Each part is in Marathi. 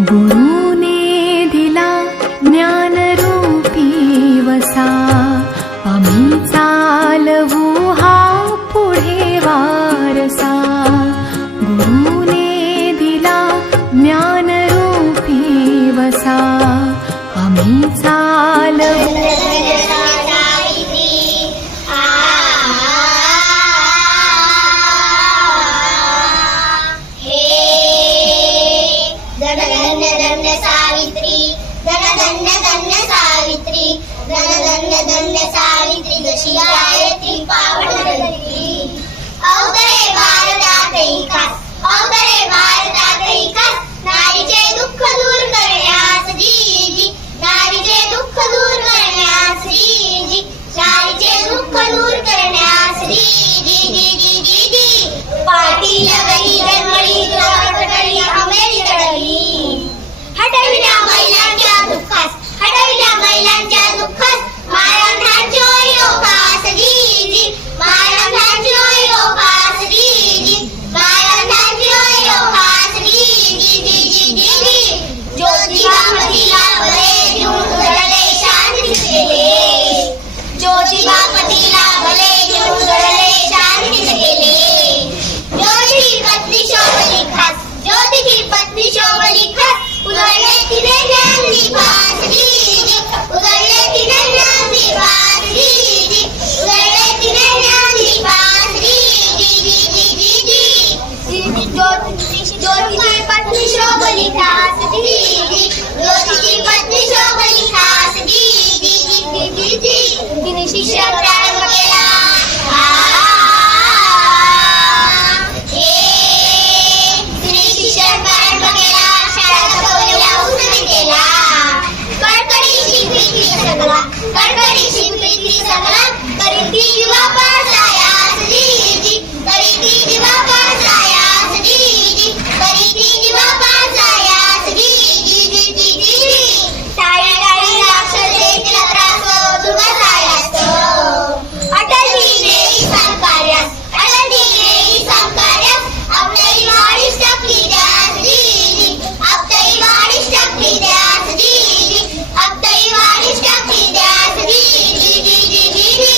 गुरुने दिला ज्ञानरूपी वसा, आम्ही चालवू हा पुढे वारसा. गुरुने दिला ज्ञानरूपी वसा, आम्ही चालवू. धन्य सावित्री, धन्य सावित्री, धन्य सावित्री, जशी गायत्री पावन धरित्री. अवतरे भारतातही खास, अवतरे भारतातही खास, नारीचे दुःख दूर करण्यास दीदी, नारीचे दुःख दूर करण्यास दीदी, नारीचे दुःख दूर करण्यास दीदी, दीदी दीदी. पाटील गई जन्मली तुला अमेरी चढली, हटविल्या महिलांच्या दुःखास, हटविल्या महिलांच्या दुःखास, मायवंठांची योगास दीदी, मायवंठांची योगास दीदी, मायवंठांची योगास दीदी, दीदी दीदी. ज्योतिबापतीला बळे देऊन उजळले शांती केले, ज्योतिबापतीला बळे देऊन उजळले शांती केले. ज्योतीची पत्नी शोभली खास, ज्योतीची पत्नी शोभली खास, उजळले तिने ज्ञान दीपास दीदी, उजळले तिने ज्ञान दीपास दीदी, उजळले तिने ज्ञान दीपास दीदी, दीदी दीदी. ज्योतीची पत्नी शोभली खास दीदी, ज्योतीची पत्नी शोभली खास दीदी, दीदी दीदी. तिने शिक्षण प्रारंभ केला, तिने शिक्षण प्रारंभ केला, शाळा शिकवल्या उन्नती केला. कडकडी शिकवित्री सगळा, कडकडी शिकवित्री सगळा, करीती युवा पासायास दीदी, करीती युवा पासायास दीदी, करीती युवा पासायास दीदी, दीदी दीदी. टाळी टाळी अक्षरे तिला त्रास दुर्गासायास, अटली देई संकार्यास, अटली देई संकार्यास, आपली वाढीस टाकली द्यास दीदी, आपली वाढीस टाकली द्यास दीदी, आपली वाढीस टाकली द्यास दीदी, दीदी दीदी.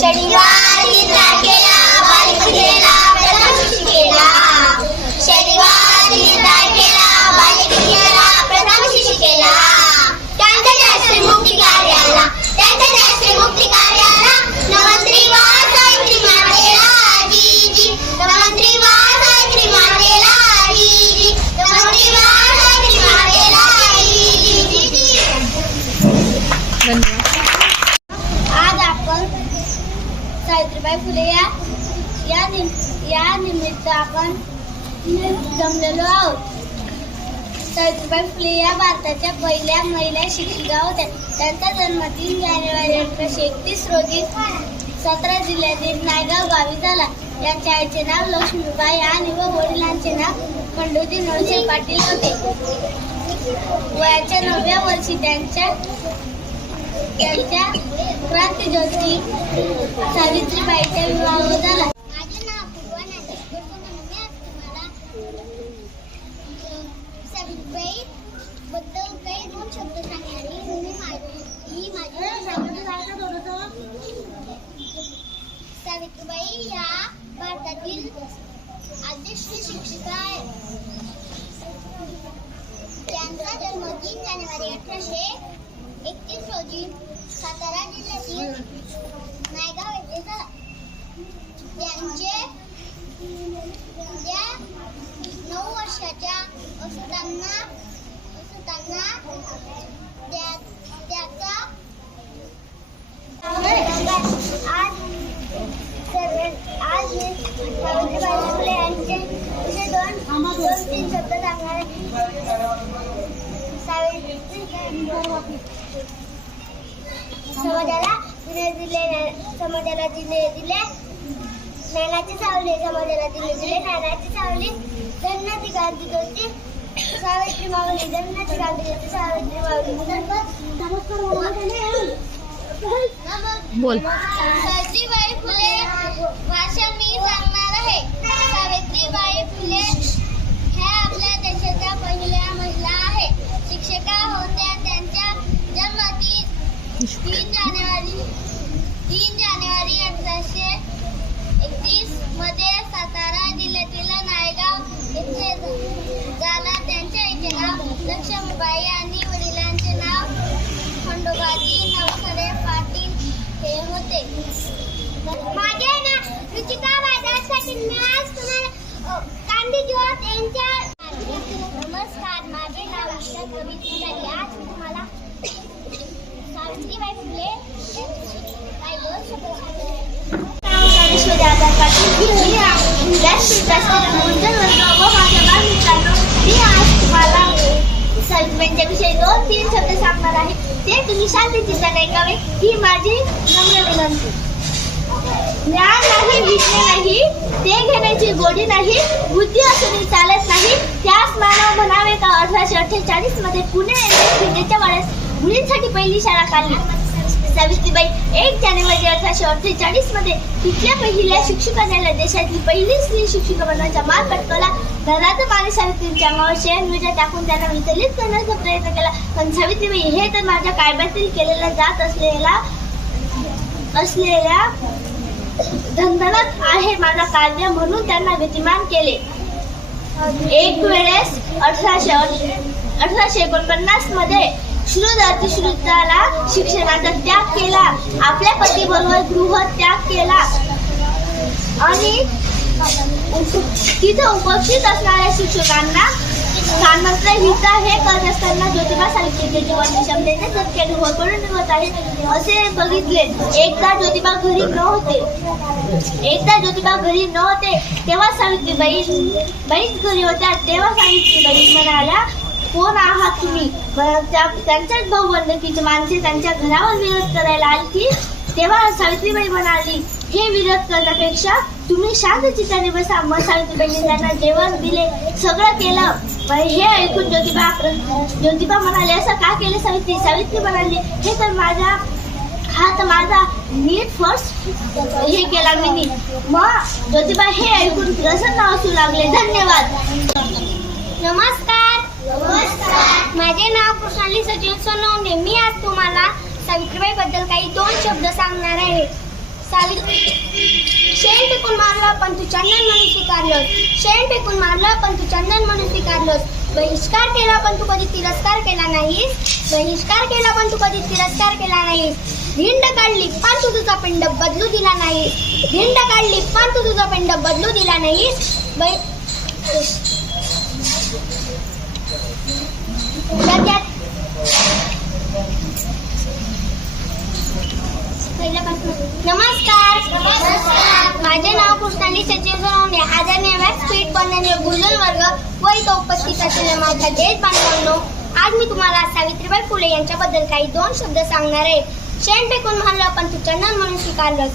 शनिवारी तारखेला बालकन्याला प्रथम शिक्षिकेला, शनिवारी तारखेला बालकन्याला प्रथम शिक्षिकेला. त्यांच्या श्रीमुक्ती कार्याला, त्यांच्या श्रीमुक्ती कार्याला नवंत्री वा सावित्री मातेला दीदी, नवंत्री वा सावित्री मातेला दीदी, नवंत्री वा सावित्री मातेला दीदी, दीदी. आज आपण सावित्रीबाई फुले या निमित्त आपण जमलेलो आहोत. सावित्रीबाई फुले या भारताच्या पहिल्या महिला शिक्षिका होत्या. त्यांचा जन्म 3 जानेवारी 1831 रोजी 17 जिल्ह्यातील नायगाव गावी झाला. यांच्या आईचे नाव लक्ष्मीबाई आणि वडिलांचे नाव खंडोजी नवशे पाटील होते. वयाच्या 9व्या वर्षी त्यांच्या क्रांतिज्योती सावित्रीबाईचा विवाह झाला. माझे नाव पूर्वा नागेश्वर म्हणून मी आज तुम्हाला सावित्रीबाई बद्दल काही 2 शब्द सांगणार आहे. सावित्रीबाई या भारतातील आद्यश्री शिक्षिका आहेत. त्यांचा जन्म 3 जानेवारी 1831 रोजी सातारा जिल्ह्यातील नायगाव येथे झाला. त्यांच्या 9 वर्षाच्या असताना त्याचा आज सावित्रीबाई फुले यांचे विषय 2-3 शब्द सांगणार आहे. समाजाला दिले ज्ञानाची सावली, समाजाला दिले ज्ञानाची सावली. जन्नाची गांधी होती सावित्री माऊली, जन्नाची गांधी होती सावित्री माऊली. बोल. सावित्रीबाई फुले भाषा मी सांगणार आहे. सावित्रीबाई फुले ह्या आपल्या देशाच्या पहिल्या महिला आहेत. 3 जानेवारी 1831 मध्ये सातारा जिल्ह्यातील नायगाव येथे झाला. त्यांच्या आईचे नाव लक्ष्मीबाई आणि वडिलांचे नाव खंडोबाजी नवखरे पाटील हे होते. माझे नाव रुचिका वादास पाटील. मी आज तुम्हाला गांधी ज्योत यांच्या नमस्कार. माझे नाव ईशा कविता. आज मी तुम्हाला सावित्रीबाई फुले काय दोन शब्द सांगते. मी आज तुम्हाला सावित्रीबाईंच्या विषयी 2-3 शब्द सांगणार आहे. ते तुम्ही शांतचित्ताने ऐकावे ही माझी नम्र विनंती. ज्ञान नाही, विद्या नाही, ते घेण्याची गोडी नाही, बुद्धी असूनही चालत नाही, त्यास मानव म्हणावे का. 1848 मध्ये पुणे येथे वेळेस मुलींसाठी पहिली शाळा काढली. सावित्रीबाई 1 जानेवारी 1848 मध्ये तिथल्या पहिल्या शिक्षिका झाल्या. देशातली पहिली स्त्री शिक्षिका बनण्याचा मार्ग पटकवला. घराचं पाणी सावित्रीच्या अंगावर शेण विजा टाकून त्यांना विचलित करण्याचा प्रयत्न केला. पण सावित्रीबाई हे तर माझ्या कायद्यातील केलेला जात असलेल्या धनधनात आहे माझा कार्य म्हणून त्यांना विद्यमान केले. एक वेळेस 1849 मध्ये श्रुताला शिक्षणाचा त्याग केला. आपल्या पतीबरोबर गृह त्याग केला आणि तिथे उपस्थित असणाऱ्या शिक्षकांना स्थानमात्र हिता हे करत असताना ज्योतिबा सावित्रीचे जीवन क्षमतेने सत्याने होरपळून निघत आहे असे बघितले. एकदा ज्योतिबा घरी नव्हते तेव्हा सावित्रीबाई घरी होत्या. तेव्हा सावित्रीबाई म्हणाल्या, कोण आहात तुम्ही. त्यांच्याच भाऊबंदकीची माणसे त्यांच्या घरावर विरोध करायला आली. तेव्हा सावित्रीबाई म्हणाली, हे विरोध करण्यापेक्षा तुम्ही शांत चित्ताने बसा. मग सावित्रीबाईंनी त्यांना जेवण दिले, सगळं केलं. हे ऐकून ज्योतिबा म्हणाले, असं का केलं सावित्री. सावित्री म्हणाली, हे तर माझा नीट फर्स्ट हे केला मी. मग ज्योतिबा हे ऐकून प्रसन्न असू लागले. धन्यवाद. नमस्कार. माझे नाव कृष्णाली सचिन सोनवणे. मी आज तुम्हाला सावित्रीबाई बद्दल काही 2 शब्द सांगणार आहे. शेण फेकून मारलं पण तू चंदन म्हणून स्वीकारलं. शेण फेकून मारलं पण तू चंदन म्हणून स्वीकारलं. बहिष्कार केला पण तू कधी तिरस्कार केला नाहीस. धिंड काढली पण तू तुझा पिंड बदलू दिला नाहीस. नमस्कार. माझे नाव कृष्णाली सचिन सोनवणे. आदरणीय व्यासपीठ बनलेले गुरुजन वर्ग व इथं उपस्थित असलेल्या माझ्या देश बांधवांनो, आज मी तुम्हाला सावित्रीबाई फुले यांच्याबद्दल काही 2 शब्द सांगणार आहे. शेण फेकून मारलं पण तू चंदन म्हणून स्वीकारलंस.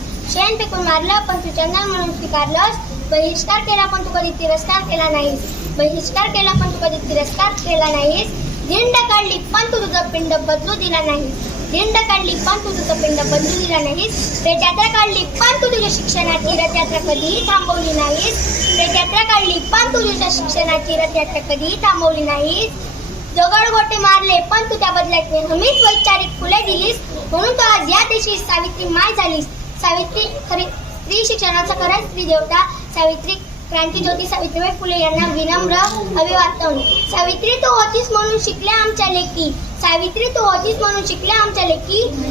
बहिष्कार केला पण तू कधी तिरस्कार केला नाहीस. धिंड काढली पण तू तुझं पिंड बदलू दिला नाहीस. रथयात्रा काढली पण तू तुझ्या शिक्षणाची रथयात्रा कधीही थांबवली नाहीस. दगडगोटे मारले पण तू त्या बदल्यात नेहमीच वैचारिक फुले दिलीस. म्हणून तू आज या देशी सावित्री माय झालीस. स्त्री शिक्षणाचा खरा स्त्री देवता सावित्री क्रांतीज्योती सावित्रीबाई फुले यांना विनम्र अभिवादन. सावित्री तू होतीस म्हणून शिकल्या आमच्या लेकी.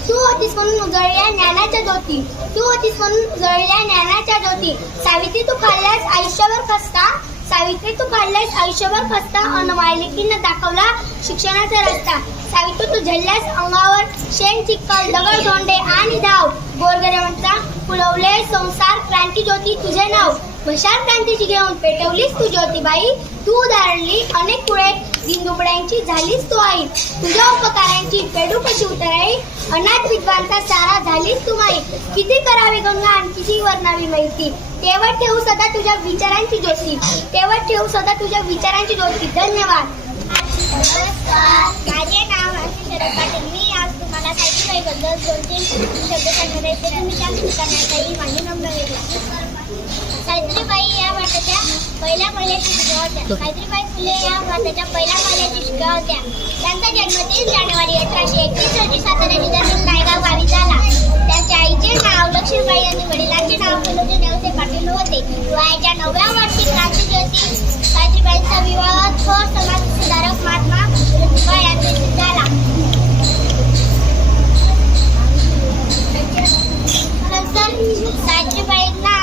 तू होतीस म्हणून उजळल्या ज्ञानाच्या ज्योती. सावित्री तू खाल्ल्यास आयुष्यभर खस्ता अन मायलेकीनं दाखवला शिक्षणाचा रस्ता. सावित्री तू झेलल्यास अंगावर शेण, चिखल, दगड, धोंडे आणि धाव. गोरगरिबांचा फुलवले संसार क्रांतीज्योती तुझे नाव. मशाल क्रांतीची घेऊन पेटवलीस तू ज्योतिबाई. तू उधारली अनेक कुळे, दिनदुबळ्यांची झालीस तू आई. तुझ्या उपकारांची फेडू कशी उतराई. अनाथ विद्वांचा सारा झालीस तू माई. किती करावी गंगा आणि किती वर्णावी माहिती. तेवढ ठेवू सदा तुझ्या विचारांची ज्योती. धन्यवाद. माझे नाव शरद पाटील. मी आज तुम्हाला सावित्रीबाई बद्दल 2-3 शब्द सांगणार आहे. ते तुम्ही त्या स्वीकारण्याचाही माझी नम्र विनंती. सावित्रीबाई या भारताच्या पहिल्या शिक्षिका होत्या. सावित्रीबाई फुले या भारताच्या पहिल्या शिक्षिका होत्या. त्यांचा जन्म 3 जानेवारी 1831 रोजी सातारा जिल्ह्यातील नायगाव गावी झाला. त्यांच्या आईचे नाव लक्ष्मीबाई आणि वडिलांचे नाव फुलोजी नेवसे पाटील होते. वयाच्या 9व्या वर्षी क्रांतिज्योती सावित्रीबाईंचा विवाह थोर समाजसुधारक महात्मा ज्योतिबा यांच्याशी झाला. नंतर सावित्रीबाईंना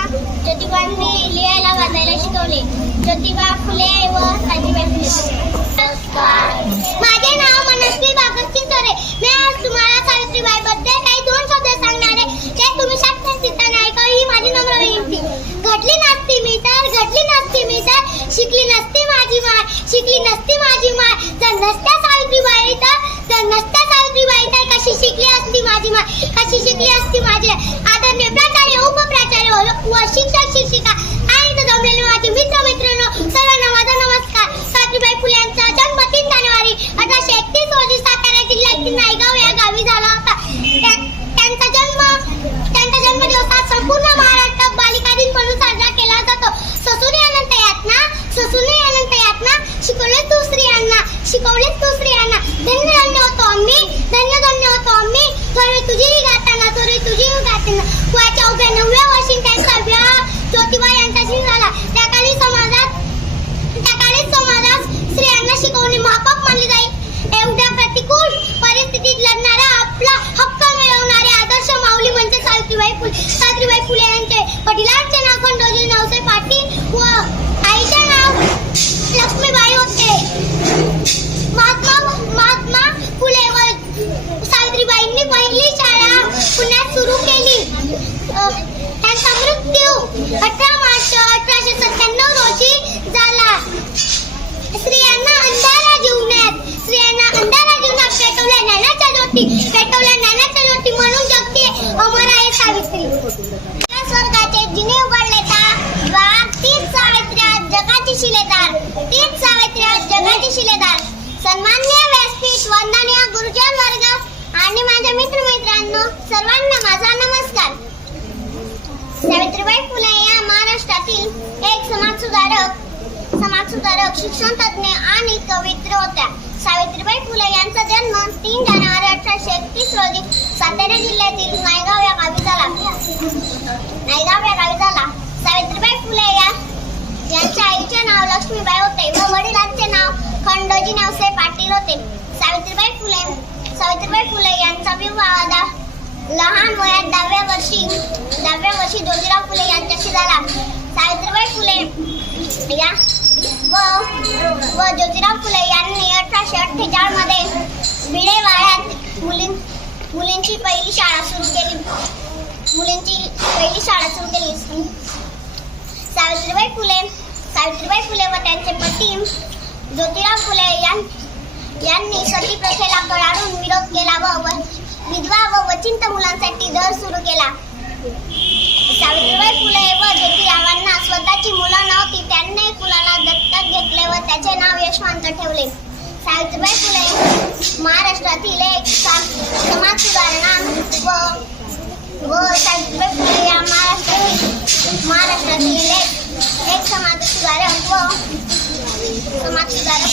ज्योतिबांनी लिहायला वाचायला शिकवले. ज्योतिबा फुले व सावित्रीबाई फुले. माझे नाव मनस्वी भागवत चिंचोरे. मी आज तुम्हाला सावित्रीबाई बद्दल काही 2 शब्द सांगणार आहे. ते तुम्ही शांतचित्ताने ऐका ही माझी नम्र विनंती. घडली नसती मी तर शिकली नसती माझी माय, जर नसत्या सावित्रीबाई तर कशी शिकली असती माझी माय, आदरणीय प्राचार्य, उपप्राचार्य व शिक्षिका आणि तो जमलेले माझे मित्रांनो, सर्वांना माझा नमस्कार. सावित्रीबाई फुले यांचा जन्म 3 जानेवारी 1831 रोजी सातारा जिल्ह्यातील नायगाव या गावी झाला होता. त्यांचा जन्मदिवस आज संपूर्ण महाराष्ट्रात बालिका दिन म्हणून साजरा केला जातो. ससुरी अनंत यातना, शिकवलेच तू स्त्रियांना. धन्य होतो आम्ही, थोडी तुझी गाताना. वयाच्या 9व्या वर्षी त्यांचा विवाह ज्योतिबा यांच्याशी झाला. त्याकाळी समाजात स्त्रियांना शिकवणे महापाप मानले जाईल. एवढ्या प्रतिकूल परिस्थितीत लढणारा, आपला हक्क मिळवणारे आदर्श माऊली म्हणजे सावित्रीबाई फुले यांचे वडिलांचे नाव खंडोजी नेवसे पाटील व आईचे नाव लक्ष्मीबाई होते. महात्मा फुले व सावित्रीबाईंनी पहिली शाळा पुण्यात सुरू केली. त्यांचा मृत्यू 18 मार्च 1897 रोजी झाला. स्त्रियांना अंधारा जीवनात पेटवल्या ज्ञानाच्या ज्योती म्हणून जगती अमर आहे सावित्री. स्वर्गाचे जिने उघडले तीच सावित्री जगाची शिलेदार. सन्माननीय व्यासपीठ, वंदनीय गुरुजन वर्ग आणि माझ्या मित्रमैत्रिणींनो, सर्वांना माझा नमस्कार. सावित्रीबाई फुले या महाराष्ट्रातील एक समाजसुधारक, शिक्षण तज्ञ आणि कवयित्री होत्या. सावित्रीबाई फुले यांचा जन्म 3 जानेवारी 1831 रोजी सातारा जिल्ह्यातील नायगाव या गावी झाला. सावित्रीबाई फुले यांच्या आईचे नाव लक्ष्मीबाई होते व वडिलांचे नाव खंडोजी नेवसे पाटील होते. सावित्रीबाई फुले यांचा विवाह लहान वयात 10व्या वर्षी ज्योतिराव फुले यांच्याशी झाला. सावित्रीबाई फुले व ज्योतिराव फुले यांनी 1848 मध्ये भिडेवाड्यात मुलींची पहिली शाळा सुरू केली. सावित्रीबाई फुले व त्यांचे पती ज्योतिराव फुले यांनी सती प्रथेला कडाडून विरोध केला व विधवा व वंचित मुलांसाठी दर सुरू केला. सावित्रीबाई फुले व ज्योतिरावांना स्वतःची मुलं नव्हती. त्यांनी मुलाला दत्तक घेतले व त्याचे नाव यशवंत ठेवले. सावित्रीबाई फुले महाराष्ट्रातील एक समाजसुधारणा व सावित्रीबाई फुले या महाराष्ट्रातील एक समाजसुधारक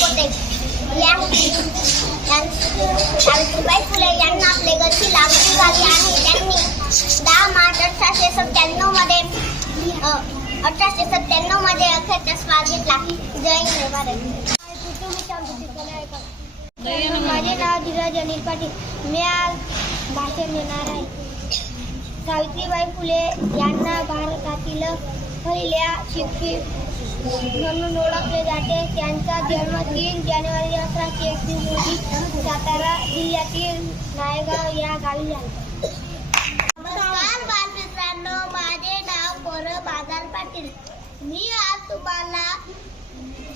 होते. सावित्रीबाई फुले यांना आपले गती लागू झाली आणि त्यांनी 10 मार्च 1897 मध्ये अखेरचा श्वास घेतला. जय हिंद भारत. माझे नाव धीरज अनिल पाटील. मी आज भाषण देणार आहे. सावित्रीबाई फुले यांना भारतातील पहिल्या शिक्षिका म्हणून ओळखले जाते. त्यांचा जन्म 3 जानेवारी 1831 रोजी सातारा जिल्ह्यातील नायगाव या गावी झाला. नमस्कार बालमित्रांनो, माझे नाव गौरव बाजार पाटील. मी आज तुम्हाला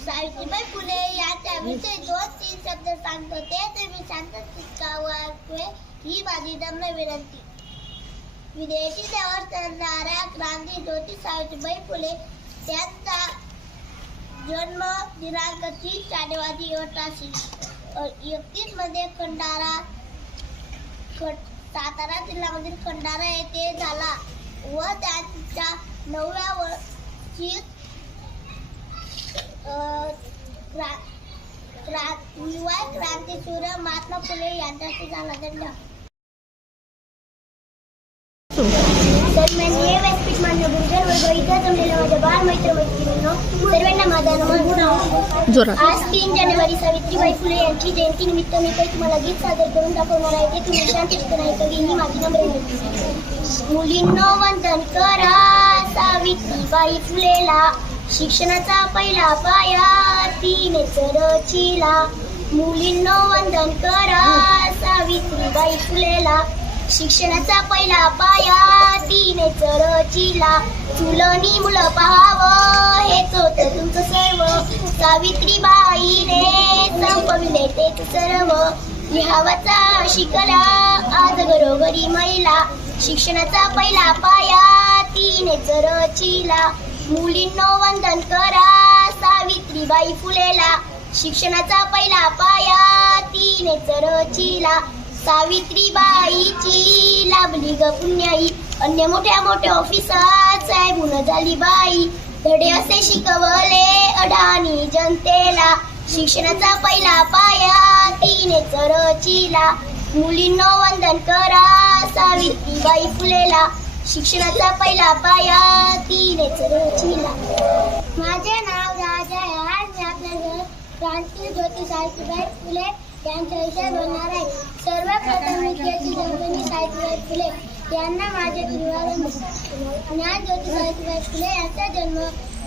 सावित्रीबाई फुले यांच्याविषयी 2-3 शब्द सांगतो. ते तुम्ही शांत शिकावे ही माझी नम्र विनंती. विदेशी देवावर चालणाऱ्या क्रांती ज्योती सावित्रीबाई फुले त्यांचा जन्म दिनांक 3 जानेवारी 1831 मध्ये सातारा जिल्ह्यामधील खंडारा येथे झाला व त्यांच्या 9व्या वर्षी युवा क्रांतीसूर्य महात्मा फुले यांच्याशी झाला. धन्यवाद. सन्माननीय व्यासपीठ मान्य गुरुजन वर्ग, इथं जमलेल्या माझ्या बालमित्र मैत्रिणींनो, सर्वांना माझा नमस्कार. आज 3 जानेवारी सावित्रीबाई फुले यांची जयंती निमित्त मी काही तुम्हाला गीत सादर करून दाखवणार आहे. ते तुम्ही शांत चित्ताने ऐकावे ही माझी नम्र विनंती. मुलींनो वंदन करा सावित्रीबाई फुलेला, शिक्षणाचा पहिला पाया तिनेच रचिला. मुलींनो वंदन करा सावित्रीबाई फुलेला, शिक्षणाचा पहिला पाया तिनेच रचिला. चुलनी मुलं पाहावं हेच होतं तुमचं सर्व, सावित्रीबाईने संपविले तेच सर्व. लिहावाचा शिकला आज घरोघरी महिला, शिक्षणाचा पहिला पाया तिनेच रचिला. मुलींनो वंदन करा सावित्रीबाई फुलेला, शिक्षणाचा पहिला पाया तिनेच रचिला. सावित्रीबाईची लाभली ग पुण्याई, अन्य मोठ्या मोठ्या ऑफिसात साहेबून झाली बाई. धडे असे शिकवले अडाणी जनतेला, शिक्षणाचा पहिला पाया तिनेच रचिला. मुलींनो वंदन करा सावित्रीबाई फुलेला, शिक्षणाचा पहिला पाया तिनेच रचिला. माझे नाव राजा आहे. आज मी आपल्या क्रांतीज्योती सावित्रीबाई फुले यांच्याविषयी बोलणार आहे. सर्वप्रथम मी जगदंबी सावित्रीबाई फुले यांना माझे अभिवादन. ज्ञानज्योती सावित्रीबाई फुले यांचा जन्म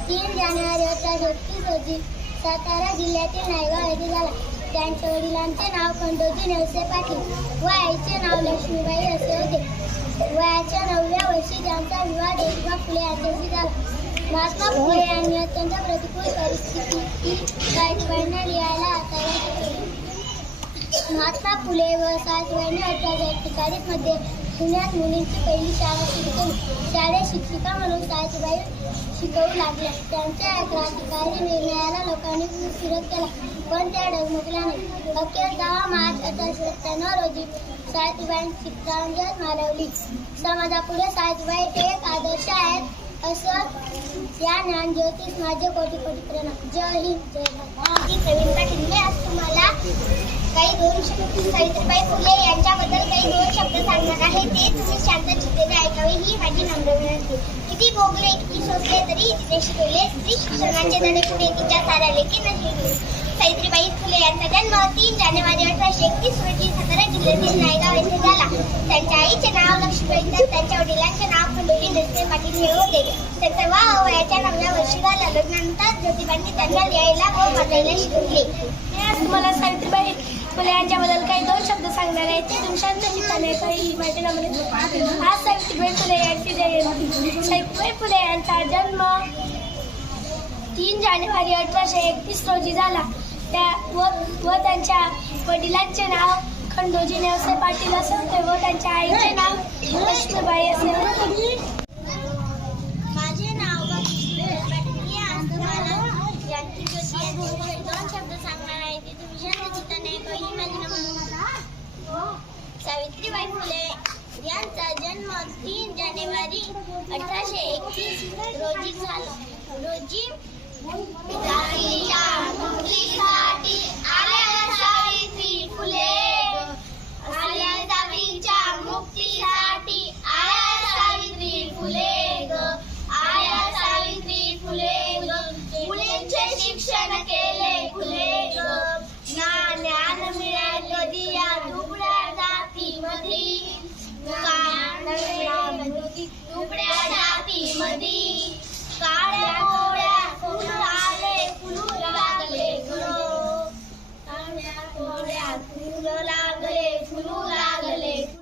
3 जानेवारी 1836 रोजी सातारा जिल्ह्यातील नायगाव येथे झाला. त्यांच्या वडिलांचे नाव खंडोजी नेवसे पाटील व आईचे नाव लक्ष्मीबाई असे होते. वयाच्या 9व्या वर्षी त्यांचा विवाह ज्योतिबा फुले यांच्याशी झाला. महात्मा फुले यांनी अत्यंत प्रतिकूल परिस्थिती सावित्रीबाईंना लिहायला हाताळली. महात्मा फुले व सावित्रीबाईंनी 1841 मध्ये पुण्यात मुलींची पहिली शाळा सुरू केली. शाळेत शिक्षिका म्हणून सावित्रीबाई शिकवू लागल्या. त्यांच्या क्रांतिकारी निर्णयाला लोकांनी विरोध केला, पण त्या डगमगल्या नाही. अखेर 10 मार्च 1897 रोजी सावित्रीबाईंची चित्रांजली मालवली. समाजापुढे सावित्रीबाई एक आदर्श आहेत असं या ज्ञानज्योतीस माझे कोटी कोटी प्रणाम. जय हिंद, जय भारत. प्रवीण पाटील. मी आज तुम्हाला सावित्रीबाई फुले यांच्याबद्दल काही 2 शब्द सांगणार आहे. ते तुम्ही शांत चित्तेने ऐकावे ही माझी नम्र विनंती. किती भोगले किती सोसले तरी तिने शिकवले, स्त्री शिक्षणाचे धडे पुढे तिच्या साऱ्या लेखी नसले. सावित्रीबाई फुले यांचा जन्म 3 जानेवारी 1831 रोजी सातारा जिल्ह्यातील नायगाव येथे झाला. त्यांच्या आईचे नाव लक्ष्मीबाई तर त्यांच्या वडिलांचे नाव खंडोजी नेवसे पाटील हे होते. त्यांचा विवाह वयाच्या 9व्या वर्षी झाला. लग्नानंतर ज्योतिबांनी त्यांना लिहायला व वाचायला शिकवले. मी आज तुम्हाला सावित्रीबाई फुले यांच्याबद्दल काही 2 शब्द सांगणार आहे. ते तुम्ही शांत चित्ताने काही माझे नाव. आज सावित्रीबाई फुले यांची जयंती. सावित्रीबाई फुले यांचा जन्म 3 जानेवारी 1831 रोजी झाला. व त्यांच्या वडिलांचे नाव खंडोजी नेवसे पाटील असे होते व त्यांच्या आईचे नाव लक्ष्मीबाई असे होते. माझे नाव मी आज तुम्हाला क्रांतीज्योती यांच्याविषयी 2 शब्द सांगणार आहे. ते तुम्ही शांत चित्ताने ऐकावे ही माझी नम्र. सावित्रीबाई फुले यांचा जन्म 3 जानेवारी 1831 रोजी झाला.